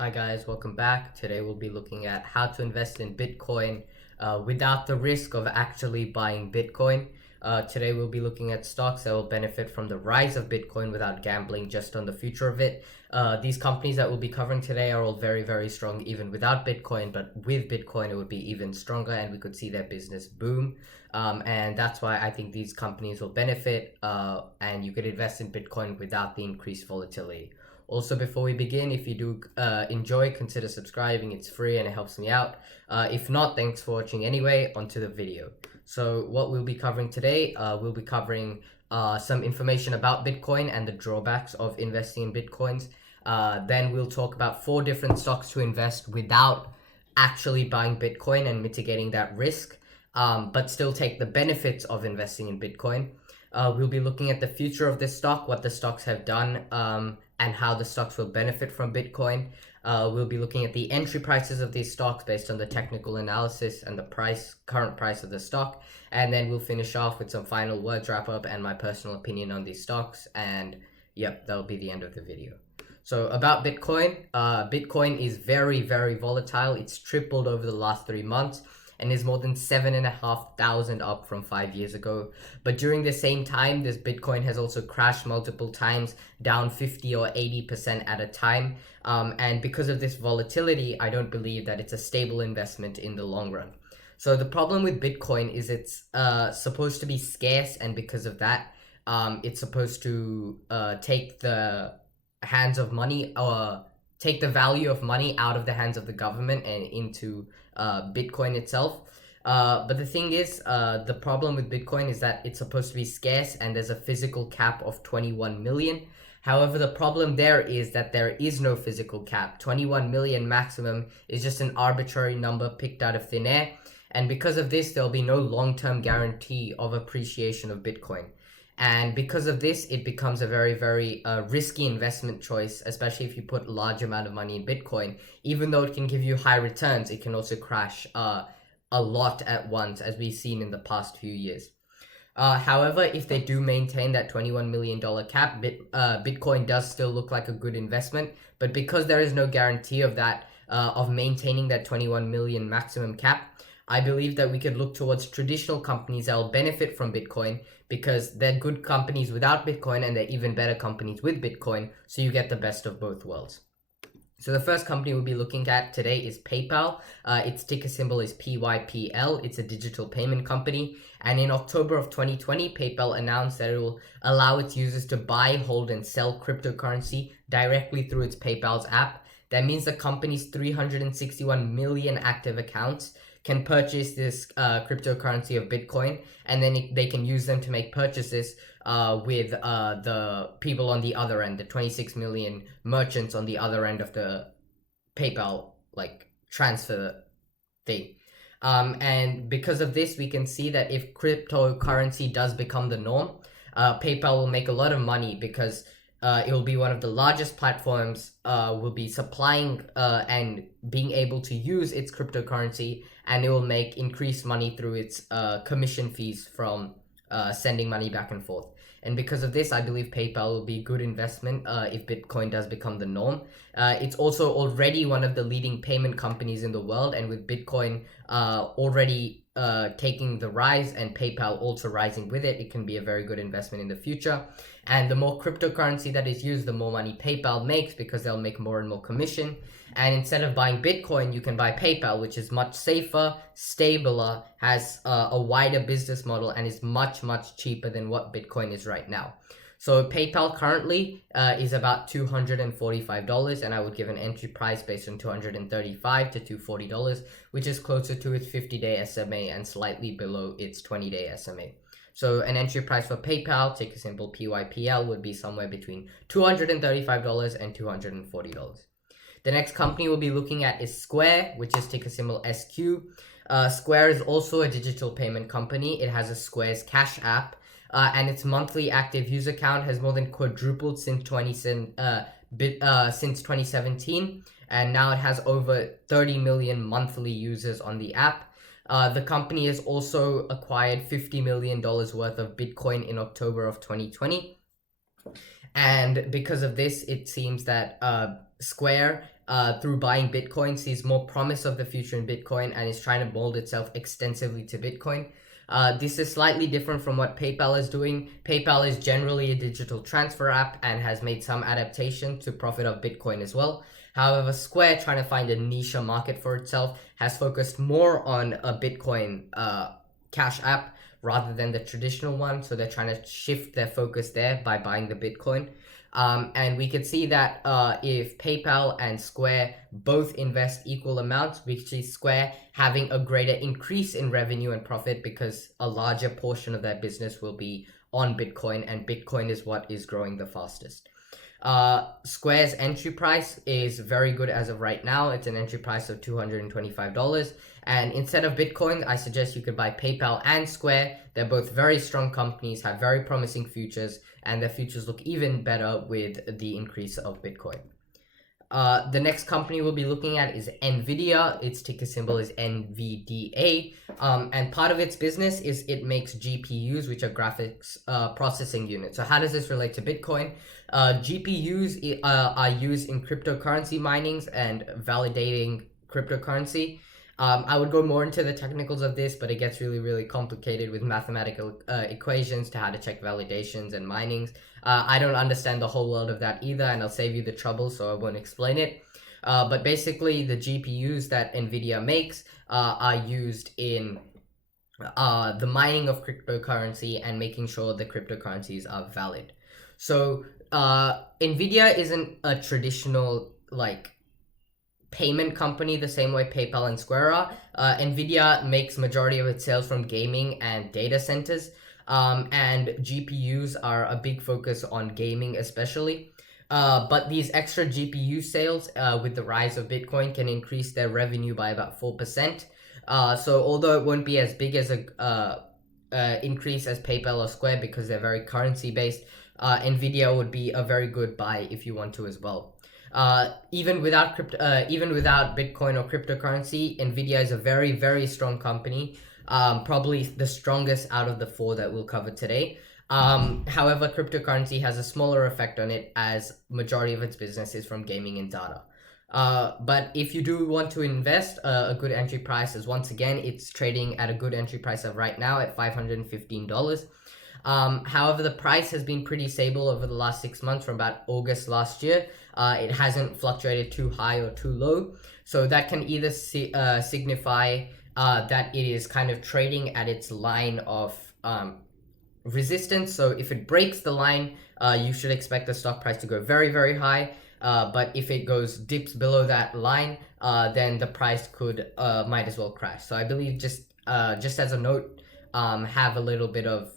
Hi guys, welcome back. Today we'll be looking at how to invest in Bitcoin without the risk of actually buying Bitcoin. Today we'll be looking at stocks that will benefit from the rise of Bitcoin without gambling just on the future of it. These companies that we'll be covering today are all very, very strong even without Bitcoin, but with Bitcoin it would be even stronger and we could see their business boom. And that's why I think these companies will benefit and you could invest in Bitcoin without the increased volatility. Also, before we begin, if you do enjoy, consider subscribing. It's free and it helps me out. If not, thanks for watching anyway. Onto the video. So what we'll be covering today, we'll be covering some information about Bitcoin and the drawbacks of investing in Bitcoins. Then we'll talk about 4 different stocks to invest without actually buying Bitcoin and mitigating that risk, but still take the benefits of investing in Bitcoin. We'll be looking at the future of this stock, what the stocks have done, and how the stocks will benefit from Bitcoin. We'll be looking at the entry prices of these stocks based on the technical analysis and the current price of the stock. And then we'll finish off with some final words wrap up and my personal opinion on these stocks. And yep, that'll be the end of the video. So about Bitcoin, Bitcoin is very, very volatile. It's tripled over the last 3 months and is more than 7,500 up from 5 years ago. But during the same time, this Bitcoin has also crashed multiple times, down 50 or 80% at a time. And because of this volatility, I don't believe that it's a stable investment in the long run. So the problem with Bitcoin is it's supposed to be scarce, and because of that, it's supposed to take the hands of money or take the value of money out of the hands of the government and into Bitcoin itself. But the thing is, the problem with Bitcoin is that it's supposed to be scarce and there's a physical cap of 21 million. However, the problem there is that there is no physical cap. 21 million maximum is just an arbitrary number picked out of thin air. And because of this, there'll be no long-term guarantee of appreciation of Bitcoin. And because of this, it becomes a very, very risky investment choice, especially if you put a large amount of money in Bitcoin. Even though it can give you high returns, it can also crash a lot at once, as we've seen in the past few years. However, if they do maintain that $21 million cap, Bitcoin does still look like a good investment. But because there is no guarantee of that, of maintaining that 21 million maximum cap, I believe that we could look towards traditional companies that will benefit from Bitcoin because they're good companies without Bitcoin and they're even better companies with Bitcoin, so you get the best of both worlds. So the first company we'll be looking at today is PayPal. Its ticker symbol is PYPL. It's a digital payment company. And in October of 2020, PayPal announced that it will allow its users to buy, hold, and sell cryptocurrency directly through its PayPal's app. That means the company's 361 million active accounts can purchase this cryptocurrency of Bitcoin, and then they can use them to make purchases with the people on the other end, the 26 million merchants on the other end of the PayPal transfer thing. And because of this, we can see that if cryptocurrency does become the norm, PayPal will make a lot of money because it will be one of the largest platforms, will be supplying and being able to use its cryptocurrency, and it will make increased money through its commission fees from sending money back and forth. And because of this, I believe PayPal will be a good investment if Bitcoin does become the norm. It's also already one of the leading payment companies in the world, and with Bitcoin already taking the rise and PayPal also rising with it, it can be a very good investment in the future. And the more cryptocurrency that is used, the more money PayPal makes because they'll make more and more commission. And instead of buying Bitcoin, you can buy PayPal, which is much safer, stabler, has a wider business model, and is much, much cheaper than what Bitcoin is right now. So PayPal currently is about $245, and I would give an entry price based on $235 to $240, which is closer to its 50-day SMA and slightly below its 20-day SMA. So an entry price for PayPal, ticker symbol PYPL, would be somewhere between $235 and $240. The next company we'll be looking at is Square, which is ticker symbol SQ. Square is also a digital payment company. It has a Square's Cash app. And its monthly active user count has more than quadrupled since 2017, and now it has over 30 million monthly users on the app. The company has also acquired $50 million worth of Bitcoin in October of 2020. And because of this, it seems that Square through buying Bitcoin, sees more promise of the future in Bitcoin, and is trying to mold itself extensively to Bitcoin. This is slightly different from what PayPal is doing. PayPal is generally a digital transfer app and has made some adaptation to profit of Bitcoin as well. However, Square, trying to find a niche market for itself, has focused more on a Bitcoin cash app rather than the traditional one. So they're trying to shift their focus there by buying the Bitcoin. And we can see that if PayPal and Square both invest equal amounts, we see Square having a greater increase in revenue and profit because a larger portion of their business will be on Bitcoin, and Bitcoin is what is growing the fastest. Square's entry price is very good as of right now. It's an entry price of $225. And instead of Bitcoin, I suggest you could buy PayPal and Square. They're both very strong companies, have very promising futures, and their futures look even better with the increase of Bitcoin. The next company we'll be looking at is NVIDIA. Its ticker symbol is NVDA. And part of its business is it makes GPUs, which are graphics processing units. So how does this relate to Bitcoin? GPUs are used in cryptocurrency minings and validating cryptocurrency. I would go more into the technicals of this, but it gets really, really complicated with mathematical equations to how to check validations and minings. I don't understand the whole world of that either, and I'll save you the trouble, so I won't explain it. But basically, the GPUs that NVIDIA makes are used in the mining of cryptocurrency and making sure the cryptocurrencies are valid. So NVIDIA isn't a traditional, like, payment company the same way PayPal and Square are. NVIDIA makes majority of its sales from gaming and data centers, and GPUs are a big focus on gaming especially. But these extra GPU sales with the rise of Bitcoin can increase their revenue by about 4%. So although it won't be as big as a increase as PayPal or Square because they're very currency based, NVIDIA would be a very good buy if you want to as well. Even without Bitcoin or cryptocurrency, NVIDIA is a very, very strong company. Probably the strongest out of the four that we'll cover today. However, cryptocurrency has a smaller effect on it as majority of its business is from gaming and data. But if you do want to invest, a good entry price is, once again, it's trading at a good entry price of right now at $515. However, the price has been pretty stable over the last 6 months from about August last year. It hasn't fluctuated too high or too low. So that can either signify that it is kind of trading at its line of resistance. So if it breaks the line, you should expect the stock price to go very, very high. But if it dips below that line, then the price could might as well crash. So I believe just as a note, have a little bit of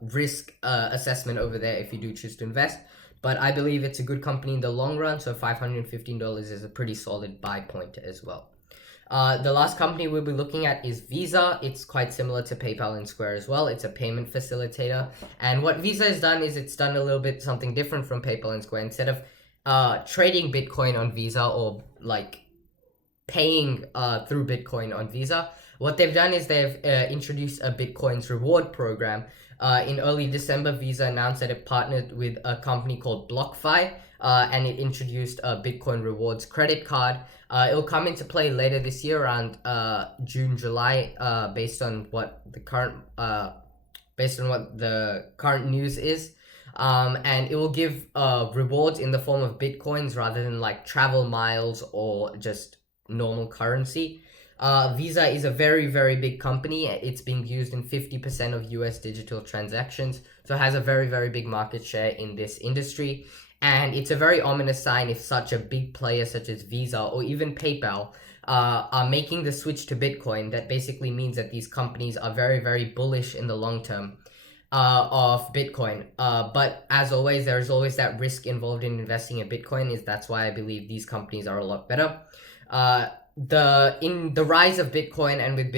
risk assessment over there if you do choose to invest. But I believe it's a good company in the long run, so $515 is a pretty solid buy point as well. The last company we'll be looking at is Visa. It's quite similar to PayPal and Square as well. It's a payment facilitator. And what Visa has done is it's done a little bit something different from PayPal and Square. Instead of trading Bitcoin on Visa or like paying through Bitcoin on Visa, what they've done is they've introduced a Bitcoin's reward program. In early December, Visa announced that it partnered with a company called BlockFi, and it introduced a Bitcoin rewards credit card. It'll come into play later this year around June, July, based on what the current news is. And it will give rewards in the form of Bitcoins rather than like travel miles or just normal currency. Visa is a very, very big company. It's being used in 50% of US digital transactions, so it has a very, very big market share in this industry. And it's a very ominous sign if such a big player such as Visa or even PayPal are making the switch to Bitcoin. That basically means that these companies are very, very bullish in the long term of Bitcoin. But as always, there's always that risk involved in investing in Bitcoin. That's why I believe these companies are a lot better. In the rise of Bitcoin and with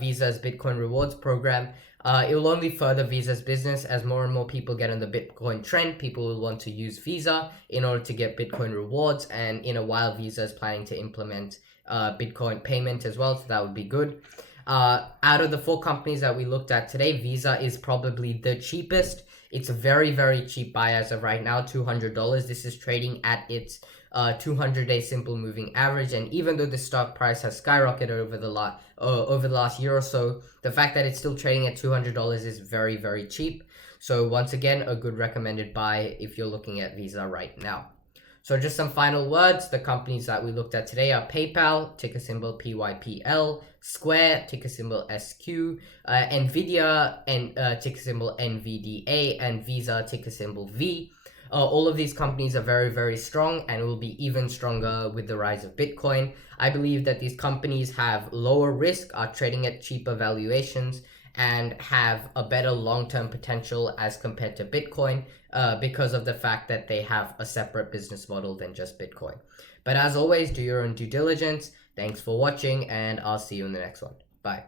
Visa's Bitcoin rewards program, it will only further Visa's business as more and more people get on the Bitcoin trend. People will want to use Visa in order to get Bitcoin rewards, and in a while Visa is planning to implement Bitcoin payment as well, so that would be good. Out of the four companies that we looked at today, Visa is probably the cheapest. It's a very, very cheap buy as of right now, $200. This is trading at its 200-day simple moving average, and even though the stock price has skyrocketed over the last year or so, the fact that it's still trading at $200 is very, very cheap. So once again, a good recommended buy if you're looking at Visa right now. So just some final words. The companies that we looked at today are PayPal, ticker symbol PYPL, Square, ticker symbol SQ, Nvidia, and ticker symbol NVDA, and Visa, ticker symbol V. All of these companies are very, very strong and will be even stronger with the rise of Bitcoin. I believe that these companies have lower risk, are trading at cheaper valuations, and have a better long-term potential as compared to Bitcoin because of the fact that they have a separate business model than just Bitcoin. But as always, do your own due diligence. Thanks for watching, and I'll see you in the next one. Bye.